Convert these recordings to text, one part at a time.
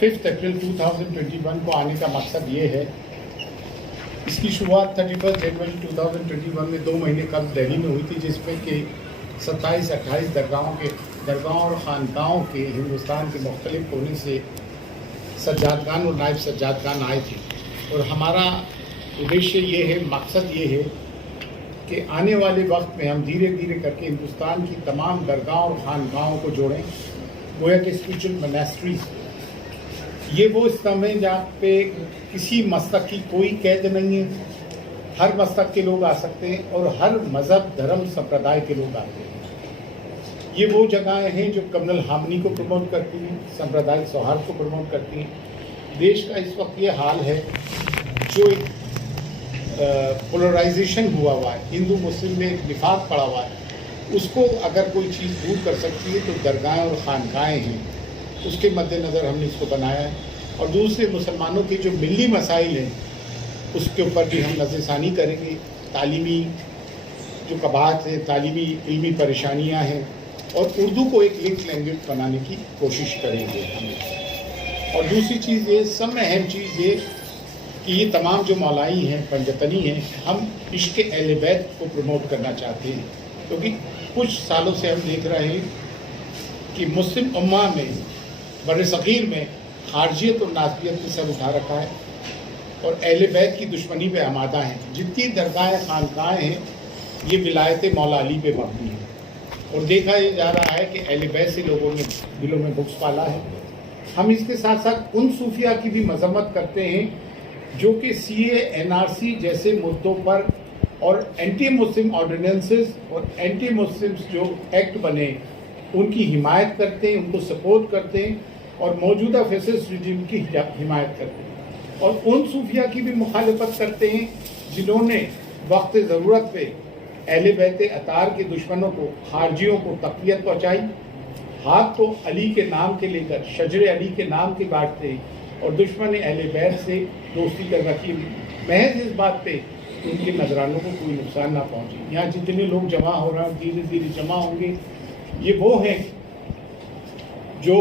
5 April 2021 کو آنے کا مقصد یہ ہے، اس کی شروعات 31 جنوری 2021 میں 2 مہینے قبل دہلی میں ہوئی تھی، جس میں کہ 27-28 درگاہوں اور خانقاہوں کے ہندوستان کے مختلف کونے سے سجادگان اور نائب سجادگان آئے تھے، اور ہمارا ادیشیہ یہ ہے، مقصد یہ ہے کہ آنے والے وقت میں ہم دھیرے دھیرے کر کے ہندوستان کی تمام درگاہوں اور خانقاہوں کو جوڑیں، گویا کہ اسپریچول مناسٹریز۔ یہ وہ اسلام ہے جہاں پہ کسی مسلک کی کوئی قید نہیں ہے، ہر مسلک کے لوگ آ سکتے ہیں اور ہر مذہب، دھرم، سمپردائے کے لوگ آتے ہیں۔ یہ وہ جگہیں ہیں جو کمیونل ہارمنی کو پروموٹ کرتی ہیں، سمپردائک سوہارد کو پروموٹ کرتی ہیں۔ دیش کا اس وقت یہ حال ہے، جو ایک پولرائزیشن ہوا ہے، ہندو مسلم میں ایک نفاق پڑا ہوا ہے، اس کو اگر کوئی چیز دور کر سکتی ہے تو درگاہیں اور خانقاہیں ہیں۔ اس کے مد نظر ہم نے اس کو بنایا ہے، اور دوسرے مسلمانوں کے جو ملی مسائل ہیں اس کے اوپر بھی ہم نظر ثانی کریں گے۔ تعلیمی جو قباحت ہے، تعلیمی علمی پریشانیاں ہیں، اور اردو کو ایک لنک لینگویج بنانے کی کوشش کریں گے ہم۔ اور دوسری چیز یہ، سب میں اہم چیز یہ کہ یہ تمام جو مولائی ہیں، پنجتنی ہیں، ہم عشق اہل بیت کو پروموٹ کرنا چاہتے ہیں، کیونکہ کچھ سالوں سے ہم دیکھ رہے ہیں کہ مسلم امہ میں، بر صغیر میں خارجیت اور ناسبیت نے سر اٹھا رکھا ہے، اور اہل بیت کی دشمنی پہ آمادہ ہیں۔ جتنی درگاہیں، خانقاہیں ہیں، یہ ولایت مولا علی پہ مبنی ہیں، اور دیکھا یہ جا رہا ہے کہ اہل بیت سے لوگوں نے دلوں میں بغض پالا ہے۔ ہم اس کے ساتھ ساتھ ان صوفیہ کی بھی مذمت کرتے ہیں جو کہ CA، NRC جیسے مدعوں پر اور اینٹی مسلم آرڈیننسز اور اینٹی مسلم جو ایکٹ بنے ان کی حمایت کرتے ہیں، ان کو سپورٹ کرتے ہیں، اور موجودہ فیسسٹ رجیم کی حمایت کرتے ہیں، اور ان صوفیہ کی بھی مخالفت کرتے ہیں جنہوں نے وقت ضرورت پہ اہل بیت اطہار کے دشمنوں کو، خارجیوں کو تقویت پہنچائی، ہاتھ تو علی کے نام کے لے کر شجر علی کے نام کے بانٹتے، اور دشمن اہل بیت سے دوستی کر رکھی، محض اس بات پہ کہ ان کے نذرانوں کو کوئی نقصان نہ پہنچے۔ یہاں جتنے لوگ جمع ہو رہے ہیں، دھیرے دھیرے جمع ہوں گے، یہ وہ ہیں جو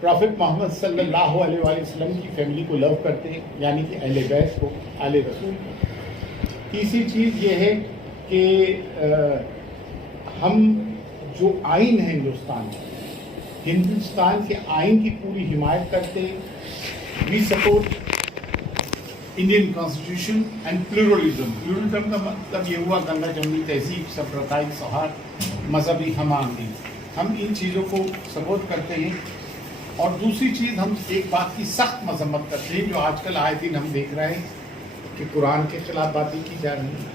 پرافٹ محمد صلی اللہ علیہ وآلہ وسلم کی فیملی کو لو کرتے ہیں، یعنی کہ اہل بیت کو، آل رسول کو۔ تیسری چیز یہ ہے کہ ہم جو آئین ہے ہندوستان کے آئین کی پوری حمایت کرتے ہیں۔ We support Indian constitution and pluralism. Pluralism کا مطلب یہ ہوا گنگا جمنی تہذیب، سمپردائک سوہارد، مذہبی ہم آہنگی۔ ہم ان چیزوں کو سپورٹ کرتے ہیں، اور دوسری چیز ہم ایک بات کی سخت مذمت کرتے ہیں جو آج کل آئے دن ہم دیکھ رہے ہیں کہ قرآن کے خلاف باتیں کی جا رہی ہیں،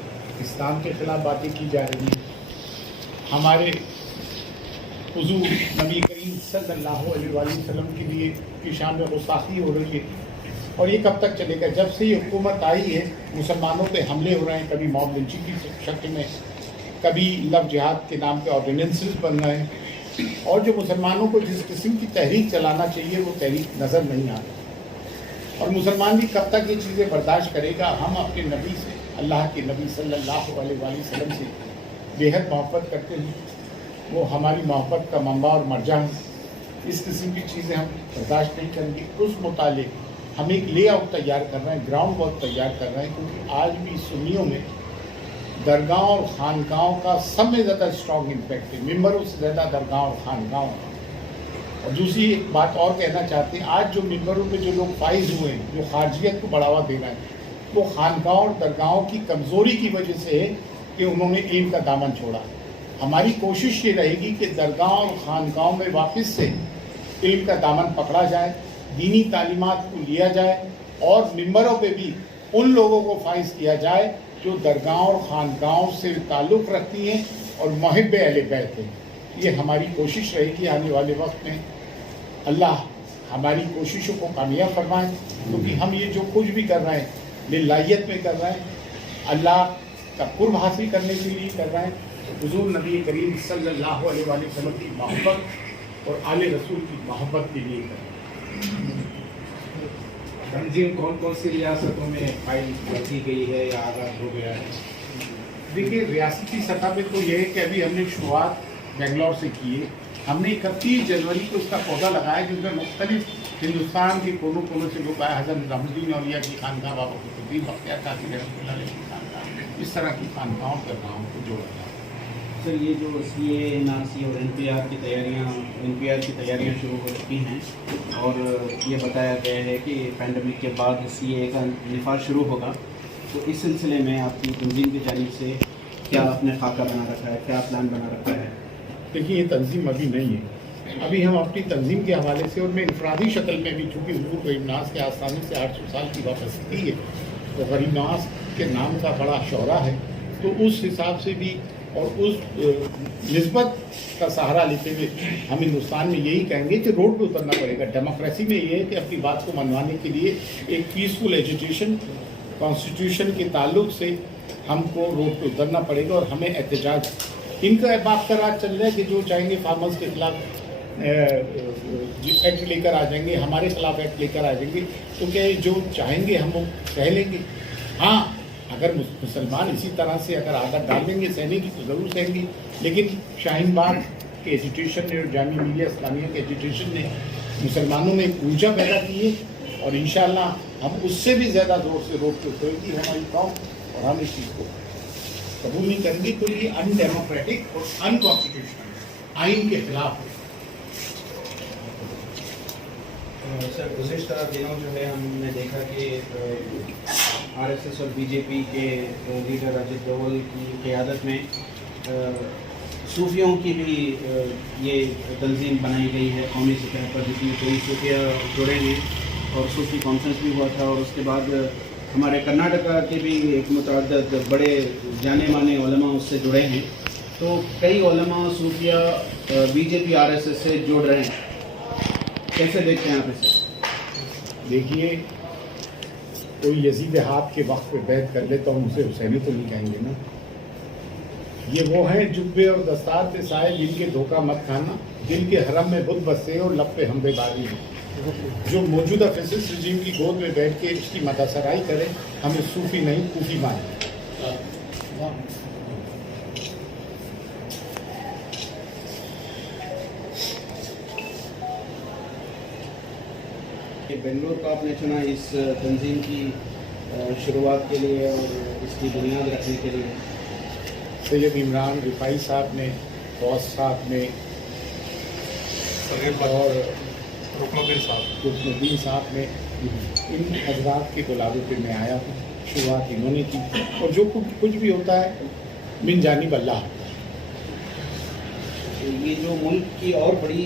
اسلام کے خلاف باتیں کی جا رہی ہیں، ہمارے حضور نبی کریم صلی اللہ علیہ وآلہ وسلم کے لیے کی شان میں گستاخی ہو رہی ہے، اور یہ کب تک چلے گا؟ جب سے یہ حکومت آئی ہے مسلمانوں پہ حملے ہو رہے ہیں، کبھی موب لنچنگ کی شکل میں، کبھی لو جہاد کے نام پہ آرڈیننسز بن رہے ہیں، اور جو مسلمانوں کو جس قسم کی تحریک چلانا چاہیے وہ تحریک نظر نہیں آ رہی، اور مسلمان بھی کب تک یہ چیزیں برداشت کرے گا؟ ہم اپنے نبی سے، اللہ کے نبی صلی اللہ علیہ وآلہ وسلم سے بے حد محبت کرتے ہیں، وہ ہماری محبت کا منبع اور مرجع ہے۔ اس قسم کی چیزیں ہم برداشت نہیں کریں گے۔ اس متعلق ہم ایک لے آؤٹ تیار کر رہے ہیں، گراؤنڈ ورک تیار کر رہے ہیں، کیونکہ آج بھی سنیوں میں درگاہوں اور خانقاہوں کا سب میں زیادہ اسٹرانگ امپیکٹ ہے، ممبروں سے زیادہ درگاہوں اور خانقاہوں کا۔ اور دوسری ایک بات اور کہنا چاہتے ہیں، آج جو ممبروں پہ جو لوگ فائز ہوئے ہیں، جو خارجیت کو بڑھاوا دے رہے ہیں، وہ خانقاہوں اور درگاہوں کی کمزوری کی وجہ سے ہے کہ انہوں نے علم کا دامن چھوڑا۔ ہماری کوشش یہ رہے گی کہ درگاہوں اور خانقاہوں میں واپس سے علم کا دامن پکڑا جائے، دینی تعلیمات کو لیا جائے، اور ممبروں پہ بھی ان لوگوں کو فائز کیا جائے جو درگاہوں اور خانقاہوں سے تعلق رکھتی ہیں اور محب اہل بیت ہیں۔ یہ ہماری کوشش رہے گی آنے والے وقت میں۔ اللہ ہماری کوششوں کو کامیاب فرمائے، کیونکہ ہم یہ جو کچھ بھی کر رہے ہیں للہیت میں کر رہے ہیں، اللہ کا قرب حاصل کرنے کے لیے کر رہے ہیں، حضور نبی کریم صلی اللہ علیہ وآلہ وسلم کی محبت اور آل رسول کی محبت کے لیے کر رہے ہیں۔ تنظیم کون کون سی ریاستوں میں فائل کی گئی ہے یا آغاز ہو گیا ہے؟ دیکھیے، ریاستی سطح پہ تو یہ ہے کہ ابھی ہم نے شروعات بنگلور سے کی ہے۔ ہم نے 31 جنوری کو اس کا پودا لگایا، جس میں مختلف हिंदुस्तान के कोनों कोनों से लोग आए, हज़रत निज़ामुद्दीन औलिया की खानका, बाबा कुतुबुद्दीन बख्तियार काकी रहमतुल्लाह अलैह की खानका, इस तरह की खानकाओं के गाँव को जोड़ा जाए। सर, ये जो CAA, NRC और NPR की तैयारियां शुरू हो चुकी हैं और ये बताया गया है कि पैंडेमिक के बाद CAA का निफाज शुरू होगा, तो इस सिलसिले में आपकी तंजीम की जानिब से क्या आपने खाका बना रखा है, क्या प्लान बना रखा है? देखिए, ये तंजीम अभी नहीं है। अभी हम अपनी तंजीम के हवाले से, और मैं इनफरादी शक्ल में भी, चूँकि हुजूर गरीब नवाज़ के आस्थाने से 800 साल की वापसी है, तो गरीब नवाज़ के नाम का बड़ा शौरा है, तो उस हिसाब से भी और उस निस्बत का सहारा लेते हुए हम हिंदुस्तान में यही कहेंगे कि रोड पे उतरना पड़ेगा। डेमोक्रेसी में ये है कि अपनी बात को मनवाने के लिए एक पीसफुल एजिटेशन, कॉन्स्टिट्यूशन के ताल्लुक से हमको रोड पे उतरना पड़ेगा और हमें एहतजाज, इनका बात का राज चल रहा है कि जो चाहेंगे फार्मर्स के खिलाफ एक्ट लेकर आ जाएंगे, हमारे खिलाफ एक्ट लेकर आ जाएंगे, तो क्या जो चाहेंगे हम वो सह लेंगे। हाँ, अगर मुसलमान इसी तरह से अगर आदत डाल देंगे सहने की तो ज़रूर सहेंगे, लेकिन शाहीन बाग के एजुटेशन ने और जामिया मिलिया इस्लामिया के एजुटेशन ने मुसलमानों में एक ऊर्जा पैदा की है और इंशाअल्लाह हम उससे भी ज़्यादा ज़ोर से रोड पे उतरेगी हमारी कौम, और हम इस चीज़ को कबूल नहीं करेंगे क्योंकि ये अनडेमोक्रेटिक और अनकॉन्स्टिट्यूशनल आइन के खिलाफ है। सर, गुज़िश्ता दिनों जो है हमने देखा कि RSS और BJP के लीडर अजित डोवल की क़यादत में सूफियों की भी ये तंजीम बनाई गई है कौमी सतह पर, जिसमें कई सूफिया जुड़े हैं और सूफी कॉन्फ्रेंस भी हुआ था, और उसके बाद हमारे कर्नाटका के भी एक मुतअद्दिद बड़े जाने माने उलमा उससे जुड़े हैं, तो कई उलमा सूफिया BJP RSS से जुड़ रहे हैं, कैसे देखते हैं आप इसे? देखिए, कोई यजीद हाथ के वक्त पे बैत कर ले तो हम उसे हुसैनी तो नहीं कहेंगे ना। ये वो हैं जुब्बे और दस्तार पे साए, जिनके धोखा मत खाना, दिल के हरम में बुत बसे और लब पे हम बेबारी हैं, जो मौजूदा फैसिस्ट रजीम की गोद में बैठ के इसकी मदासराई करें, हमें सूफी नहीं कूफी माने। बेंगलुरु का आपने चुना इस तंजीम की शुरुआत के लिए और इसकी बुनियाद रखने के लिए? सैयद इमरान रिफाई साहब ने, फौज साहब ने और रुकनुद्दीन साहब ने, इन हजरात के बुलावे पे मैं आया हूँ। शुरुआत इन्होंने की और जो कुछ भी होता है मिन जानिब अल्लाह। ये जो मुल्क की और बड़ी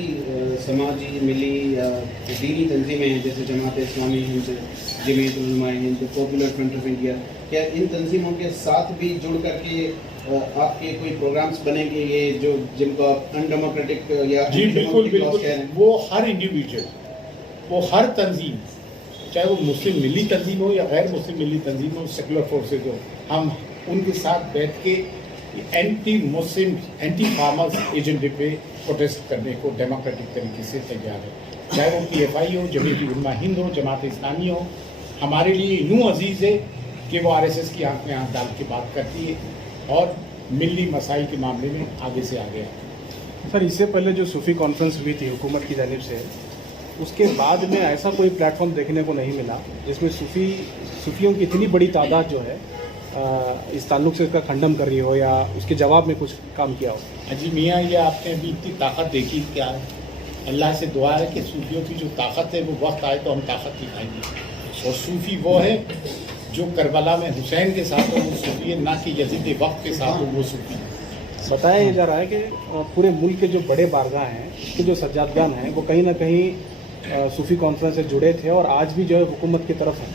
समाजी, मिली या दीनी तंजीमें हैं जैसे Jamaat Islami Hind, Jamiat Ulama Hind, popular front of India, क्या इन तंजीमों के साथ भी जुड़ करके आपके कोई प्रोग्राम्स बनेंगे ये जो जिनको आप अनडेमोक्रेटिक या जी बिल्कुल बिल्कुल, वो हर इंडिविजुअल, वो हर तंजीम, चाहे वो मुस्लिम मिली तंजीम हो या गैर मुस्लिम मिली तंजीम हो, सेकुलर फोर्सेज हो, हम उनके साथ बैठ के एंटी मुस्लिम, एंटी फार्मर्स एजेंडे पे प्रोटेस्ट करने को डेमोक्रेटिक तरीके से तैयार है। चाहे वो PFI हो, जमीयत उलमा हिंद हो, जमात इस्लामी हो, हमारे लिए यूँ अजीज़ है कि वो RSS की आँख में आँख डाल के बात करती है और मिली मसाइल के मामले में आगे से आगे आती है। सर, इससे पहले जो सूफी कॉन्फ्रेंस हुई थी हुकूमत की जानिब से, उसके बाद में ऐसा कोई प्लेटफॉर्म देखने को नहीं मिला जिसमें सूफियों की इतनी बड़ी तादाद जो है इस ताल्लुक से इसका खंडन कर रही हो या उसके जवाब में कुछ काम किया हो। अजी मियाँ, ये आपने अभी इतनी ताकत देखी क्या है? अल्लाह से दुआ है कि सूफियों की जो ताकत है वो वक्त आए तो हम ताकत दिखाएंगे। और सूफी वो है जो करबला में हुसैन के साथ हो वो सूफी है, ना कि यजीद वक्त के साथ हो वो सूफी है। बताया जा रहा है कि पूरे मुल्क के जो बड़े बारगाह हैं, उसके जो सज्जादगान हैं, वो कहीं ना कहीं सूफी कॉन्फ्रेंस से जुड़े थे और आज भी जो है हुकूमत की तरफ हैं।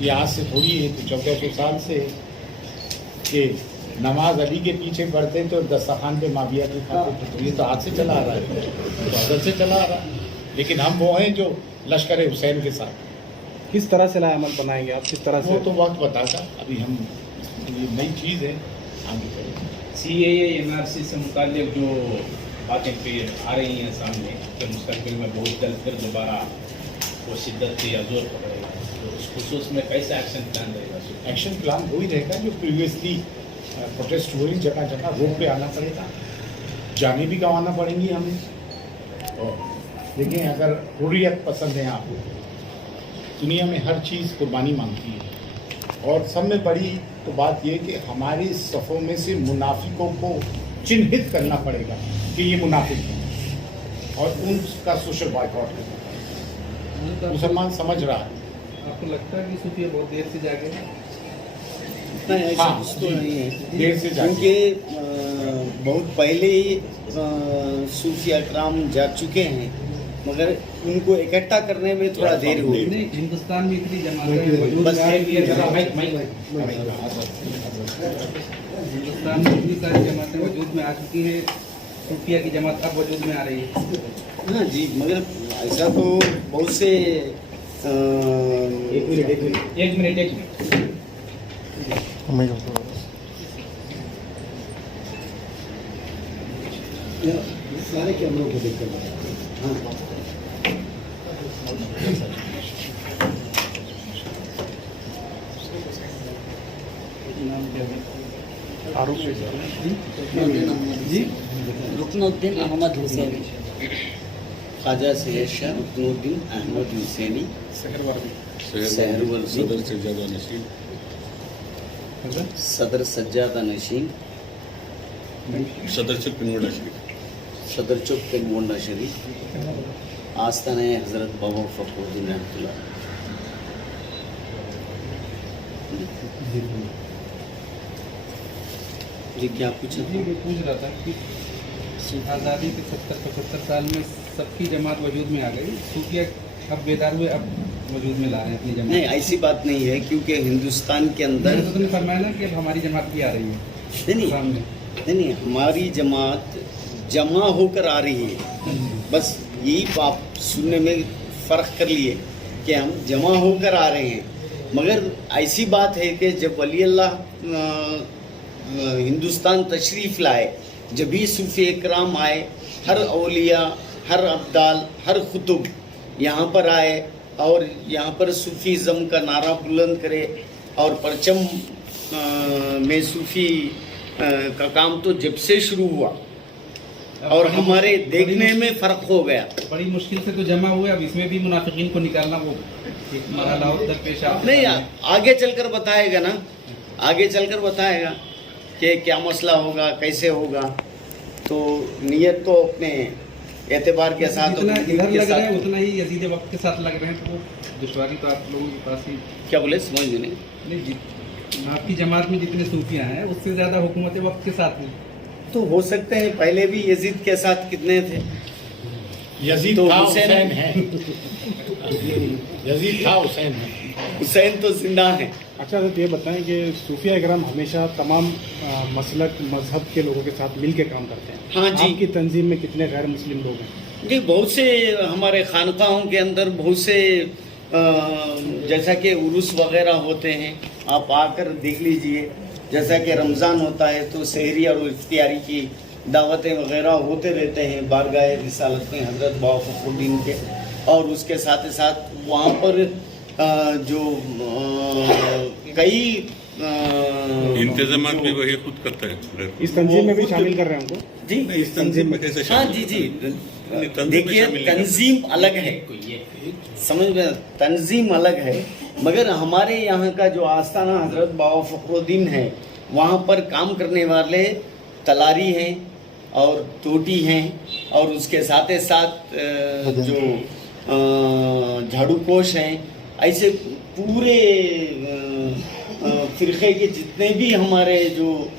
ये आज से थोड़ी है, तो 1400 साल से कि नमाज अली के पीछे पढ़ते तो दस्तरखान पे माविया की खाते थे, तो ये तो आज से चला आ रहा है, तो अदल से चला आ रहा है। लेकिन हम वो हैं जो लश्कर हुसैन के साथ। किस तरह से लाएमल बनाएंगे आप, किस तरह से? वो तो वक्त बताता, अभी हम, ये नई चीज़ है, आगे करेंगे। CAA NRC से मुताल्लिक जो बातें फिर आ रही हैं सामने कि मुस्तकबिल में बहुत जल्द फिर दोबारा वो शिद्दत से या जोर पकड़ेगा, तो उस खुसूस में कैसे एक्शन प्लान रहेगा? एक्शन प्लान वही रहेगा जो प्रीवियसली प्रोटेस्ट हुई, जगह जगह रोड पे आना पड़ेगा, जाने भी गंवाना पड़ेंगी हमें, और देखें, अगर हुर्रियत पसंद है आपको, दुनिया में हर चीज़ कुर्बानी मांगती है, और सब में बड़ी तो बात यह कि हमारे सफ़ों में से मुनाफिकों को चिन्हित करना पड़ेगा कि ये मुनाफिक हैं, और उनका सोशल बॉयकॉट करना। मुसलमान समझ रहा है। आपको लगता है कि सूफिया बहुत देर से जागे हैं? नहीं, ऐसा हाँ, कुछ तो नहीं है, देर से जागे। क्योंकि बहुत पहले ही सूफिया कराम जाग चुके हैं, मगर उनको इकट्ठा करने में थोड़ा देर हुई। नहीं, हिंदुस्तान में इतनी जमातें वजूद बस में आ रही है, हिंदुस्तान में इतनी सारी जमातें वजूद में आ चुकी हैं, सूफिया की जमात अब वजूद में आ रही है। हाँ जी, मगर ऐसा तो बहुत से एक मिनट सारे कैमरों को देख कर हाँ। जी, रुकनुद्दीन अहमद हुसैनी, ख्वाजा सैयद शाह रुकनुद्दीन अहमद हुसैनी, सहरवर्दी, सदर सज्जादा नशीन, सदर चौक पेनगोंडा शरीफ, आस्थान हजरत बाबा फखरुद्दीन रहमतुल्लाह। जी क्या पूछा जी, मैं पूछ रहा था कि आज़ादी के 70-75 साल में सबकी जमात वजूद में आ गई, सूफिया अब बेदार हुए, अब वजूद में ला रहे हैं अपनी जमात। नहीं, ऐसी बात नहीं है, क्योंकि हिंदुस्तान के अंदर तो तुमने फरमाया ना कि अब हमारी जमात भी आ रही है नहीं सामने। नहीं, हमारी जमात जमा होकर आ रही है। बस यही आप सुनने में फ़र्क कर लिए कि हम जमा होकर आ रहे हैं, मगर ऐसी बात है कि जब वली अल्लाह हिंदुस्तान तशरीफ़ लाए, जब भी सूफ़ी इकराम आए, हर औलिया, हर अब्दाल, हर खुतुब यहाँ पर आए और यहाँ पर सूफ़ीज़म का नारा बुलंद करे, और परचम में सूफ़ी का काम तो जब से शुरू हुआ और हमारे देखने में फ़र्क हो गया। बड़ी मुश्किल से तो जमा हुए, अब इसमें भी मुनाफिकीन को निकालना वो एक मरहला दरपेश आ नहीं, आगे चलकर बताएगा ना, आगे चलकर बताएगा कि क्या मसला होगा, कैसे होगा। तो नियत तो अपने एतबार के साथ, जितना उम्मीद इधर के लग रहे हैं साथ। उतना ही यजीद वक्त के साथ लग रहे हैं, तो वो दुश्वारी तो आप लोगों के पास ही क्या बोले, समझ में नहीं। नहीं जी। आपकी जमात में जितने सूफियाँ हैं उससे ज़्यादा हुकूमत वक्त के साथ हैं। तो हो सकते हैं पहले भी यजीद के साथ कितने थे। यजीद तो था, हुसैन हुसैन है। यजीद था, हुसैन है। हुसैन तो जिंदा है। अच्छा, तो ये बताएं कि सूफिया इकराम हमेशा तमाम मसलक मजहब के लोगों के साथ मिल के काम करते हैं। हाँ जी। आपकी तंजीम में कितने गैर मुस्लिम लोग हैं? जी, बहुत से हमारे खानकाहों के अंदर बहुत से जैसा कि उर्स वगैरह होते हैं, आप आकर देख लीजिए। जैसा कि रमज़ान होता है तो सहरी और इफ्तियारी की दावतें वगैरह होते रहते हैं बारगाह रिसालत में हज़रत बाबा फखरुद्दीन के, और उसके साथ ही साथ वहाँ पर जो कई इंतजाम भी वही खुद करता है। इस तंजीम में भी शामिल कर रहे हैं उनको? जी, इस तंजीम में कैसे हाँ शामिल जी जी, तंजीम में देखिए शामिल नहीं तंजीम अलग है, समझ में, तंजीम अलग है, मगर हमारे यहाँ का जो आस्थाना हज़रत बाबा फखरुद्दीन है, वहाँ पर काम करने वाले तलारी हैं और टोटी हैं, और उसके साथ ही साथ जो झाड़ू पोश हैं, ऐसे पूरे फ़िरक़े के जितने भी हमारे जो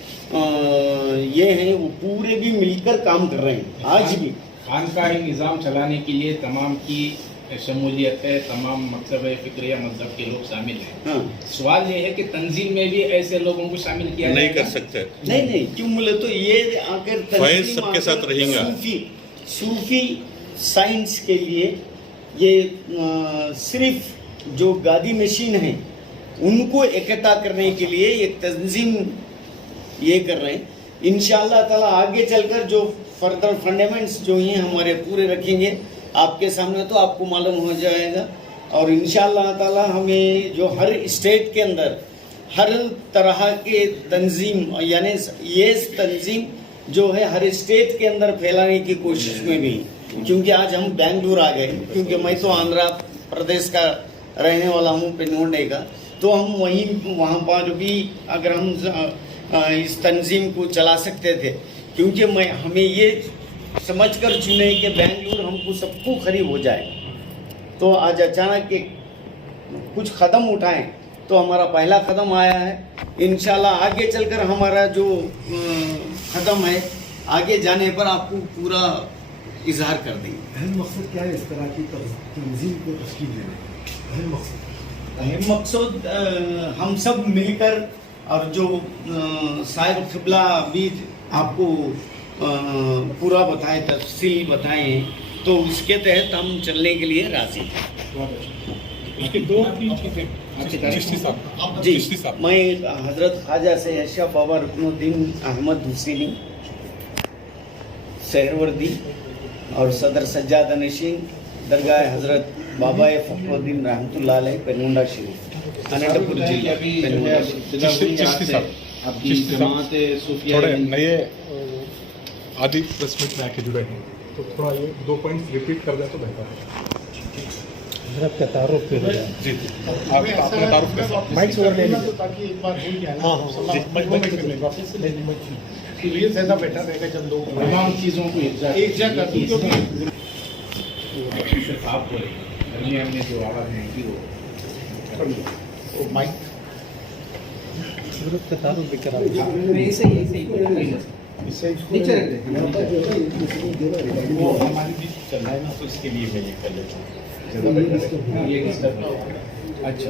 ये हैं वो पूरे भी मिलकर काम कर रहे हैं आज भी। खानकाही निज़ाम चलाने के लिए तमाम की शमूलियत है, तमाम मकतब फ़िक्र या मज़हब के लोग शामिल हैं। हाँ, सवाल ये है कि तंजीम में भी ऐसे लोगों को शामिल किया नहीं जाएगा? कर सकते। नहीं, क्यों बोले तो ये आकर फैज़ सबके साथ रहेगा। सूफी साइंस के लिए ये सिर्फ जो गादी मशीन है उनको इकट्ठा करने के लिए एक तंजीम ये कर रहे हैं। इंशाअल्लाह ताला आगे चलकर जो फर्दर फंडामेंट्स जो हैं हमारे पूरे रखेंगे आपके सामने, तो आपको मालूम हो जाएगा। और इंशाअल्लाह ताला हमें जो हर स्टेट के अंदर हर तरह के तंजीम, यानी ये तंजीम जो है हर स्टेट के अंदर फैलाने की कोशिश में भी क्योंकि आज हम बेंगलुरु आ गए, क्योंकि मैं तो आंध्र प्रदेश का रहने वाला हूँ, पेनुंडे का, तो हम वहाँ पर भी अगर हम इस तंजीम को चला सकते थे, क्योंकि हमें ये समझकर चुने कि बेंगलुरु हमको सबको करीब हो जाए। तो आज अचानक कुछ कदम उठाएं तो हमारा पहला कदम आया है। इंशाल्लाह आगे चलकर हमारा जो कदम है, आगे जाने पर आपको पूरा इजहार कर देंगे। अहम मकसद क्या है इस तरह की तंजीम को तश्कील देने का? अहम मकसद हम सब मिलकर, और जो साहिब क़िबला भी आपको पूरा बताए, तफसील बताएं, तो उसके तहत हम चलने के लिए राजी हैं। इसके दो तीन चीजें चिश्ती साहब जी, मैं हजरत ख्वाजा से अशा बाबा रुकनुद्दीन अहमद हुसैनी सहरवर्दी और सदर सज्जाद नशीन दरगाह हजरत बाबा फखरुद्दीन रहमतुल्लाह अलैह पेनुंडा शरीफ, अनंतपुर जिला पेनुंडा शरीफ। आपकी जमात सूफिया थोड़े नए आदि प्रेस मीट में आके जुड़े हैं, तो थोड़ा ये 2 पॉइंट्स रिपीट कर दें तो बेहतर है। का तारुफ पे हो जाए। जी आप अपने तारुफ के माइक से ले लीजिए ताकि एक बार हो जाए। हाँ, हाँ, जी, वापस से ले लीजिए। तो ये ज़्यादा बेटर रहेगा जब लोग तमाम चीज़ों को एक जगह कर दूँ, सिर्फ आप बोले, हमने जो आवाज़ नहीं की वो माइक का तारुफ भी करा इससे वो हमारी भी चल रहा है ना, तो इसके लिए मैं ये कर लेता हूँ। अच्छा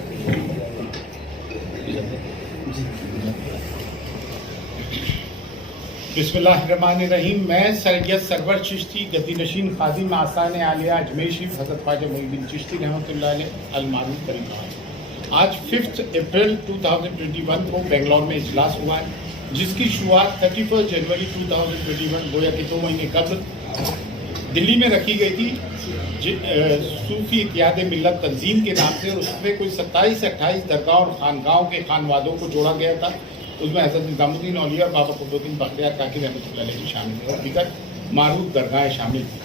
बिस्मिल्लाहिर्रहमानिर्रहीम। मैं सैयद सरवर चिश्ती गद्दी नशीन खादिम आसान आलिया अजमेर शरीफ हज़रत ख्वाजा मोइनुद्दीन चिश्ती रहमतुल्लाह अलैह अल-मारूफ तरीक़ा। आज 5 अप्रैल 2021 को बेंगलोर में इजलास हुआ है, जिसकी शुरुआत 31 जनवरी 2021 गोया कि 2 महीने कबल दिल्ली में रखी गई थी, सूफी इत्याद मिल्लत तंजीम के नाम से। उसमें कोई 27-28 दरगाह और खानगाहों के खानवादों को जोड़ा गया था। उसमें हज़रत निज़ामुद्दीन औलिया और बाबा कुतुबुद्दीन बख्तियार काकी रहमतुल्लाह अलैह शामिल थे और दीगर मारूफ दरगाहें शामिल थी।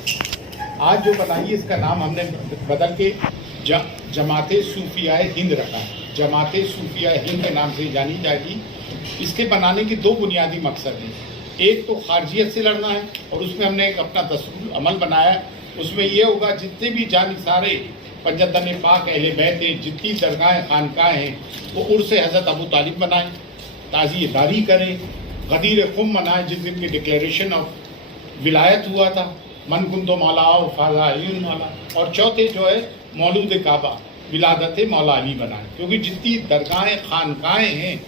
आज जो बनाई इसका नाम हमने बदल के जमाते सूफिया हिंद रखा है। जमाते सूफिया हिंद के नाम से जानी जाएगी। इसके बनाने के 2 बुनियादी मकसद हैं। एक तो खारजियत से लड़ना है, और उसमें हमने एक अपना दस्तूर अमल बनाया है। उसमें यह होगा जितने भी जानिसारे पंजतन पाक अहले बैत हैं, जितनी दरगाहें खानकाहें हैं, वो उर्स हज़रत अबू तालिब बनाएं, ताज़ियेदारी करें, गदीर खुम मनाएं, जिस दिन की डिक्लेरेशन ऑफ विलायत हुआ था, मन कुंतो मौला और फ़ाज़ा अली मौला। और चौथे जो है मौलूद काबा विलादत मौला अली बनाएं, क्योंकि जितनी दरगाहें खानकाहें हैं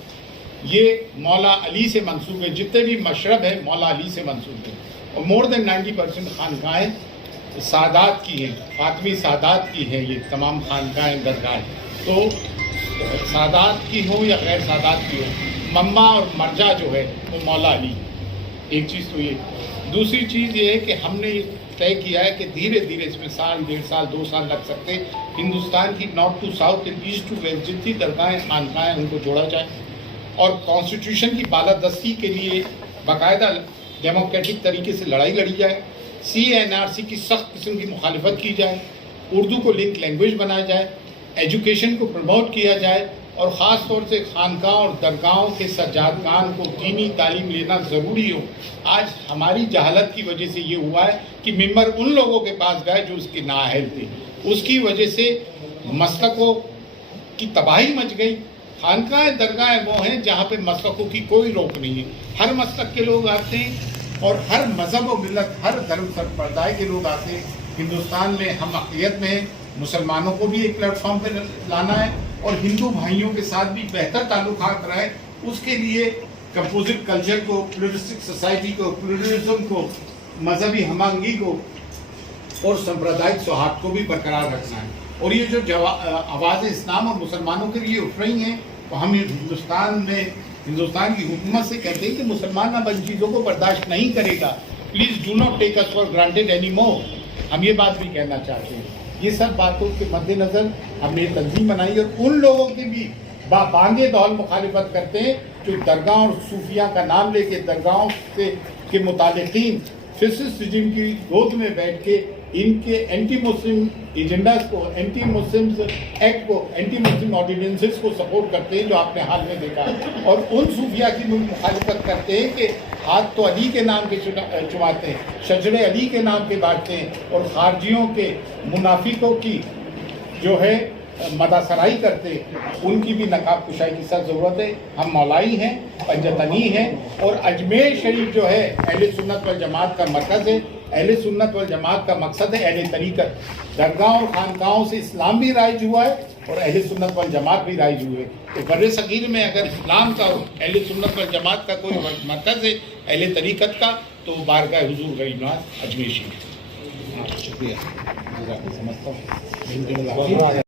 ये मौला अली से मंसूब है। जितने भी मशरब है मौला अली से मंसूब है, और मोर देन 90% खानकाहें सादात की हैं, फातमी सादात की हैं। ये तमाम खानकाहें दरगाहें तो सादात की हो या गैर सादात की हो, मम्मा और मर्जा जो है वो मौला अली। एक चीज़ तो ये। दूसरी चीज़ ये है कि हमने तय किया है कि धीरे धीरे इसमें साल, 1.5 साल, 2 साल लग सकते, हिंदुस्तान की north to south, east to west जितनी दरगाहें खानकाहें उनको जोड़ा जाए, और कॉन्स्टिट्यूशन की बालादस्ती के लिए बाकायदा डेमोक्रेटिक तरीके से लड़ाई लड़ी जाए। CNRC की सख्त किस्म की मुखालिफत की जाए, उर्दू को लिंक लैंग्वेज बनाया जाए, एजुकेशन को प्रमोट किया जाए, और ख़ास तौर से खानका और दरगाहों के सज्जादगान को दीनी तालीम लेना ज़रूरी हो। आज हमारी जहालत की वजह से ये हुआ है कि मिंबर उन लोगों के पास गए जो उसके नाअहल थे, उसकी वजह से मसलकों की तबाही मच गई। खानकाहें दरगाहें वो हैं जहाँ पे मसलकों की कोई रोक नहीं है, हर मसलक के लोग आते हैं, और हर मज़हब और मिलत, हर धर्म संप्रदाय के लोग आते हैं। हिंदुस्तान में हम अक़लियत में मुसलमानों को भी एक प्लेटफॉर्म पर लाना है, और हिंदू भाइयों के साथ भी बेहतर ताल्लुकात रहे। उसके लिए कंपोजिट कल्चर को, प्लुरलिस्टिक सोसाइटी को, प्लुरलिज्म को, मजहबी हमआहंगी को और सांप्रदायिक सौहार्द को भी बरकरार रखना है। और ये जो आवाज़ इस्लाम और मुसलमानों के लिए उठ रही हैं, तो हम हिंदुस्तान की हुकूमत से कहते हैं कि मुसलमान अब इन चीज़ों को बर्दाश्त नहीं करेगा। Please do not take us for granted any more. हम ये बात भी कहना चाहते हैं। ये सब बातों के मद्देनज़र हमने ये तंजीम बनाई, और उन लोगों की भी बांगे दौल मुखालिफत करते हैं जो दरगाह और सूफिया का नाम लेके दरगाहों से के मुतालिकीन फिसिस्ट रिजिम की गोद में बैठ के इनके एंटी मुस्लिम एजेंडास को, एंटी मुस्लिम एक्ट को, एंटी मुस्लिम ऑर्डिनेंसेस को सपोर्ट करते हैं जो आपने हाल में देखा, और उन सूफिया की मुखालिफत करते हैं कि हाथ तो अली के नाम के चुमाते हैं, शजरे अली के नाम के बांटते हैं, और खारजियों के मुनाफिकों की जो है मदासराई करते, उनकी भी नकाब कुशाई की सख्त ज़रूरत है। हम मौलाई हैं, पंजतनी हैं, और अजमेर शरीफ जो है अहले सुन्नत वल जमात का मरकज़ है। अहले सुन्नत वल जमात का मकसद है अहले तरीक़त। दरगाह और खानकाहों से इस्लाम भी राइज हुआ है और अहले सुन्नत वल जमात भी राइज हुए। तो बर्रे सगीर में अगर इस्लाम का अहले सुन्नत वल जमात का कोई मरकज़ है अहले तरीक़त का, तो बारगाह हुज़ूर गरीब नवाज़ अजमेर शरीफ। शुक्रिया। समझता हूँ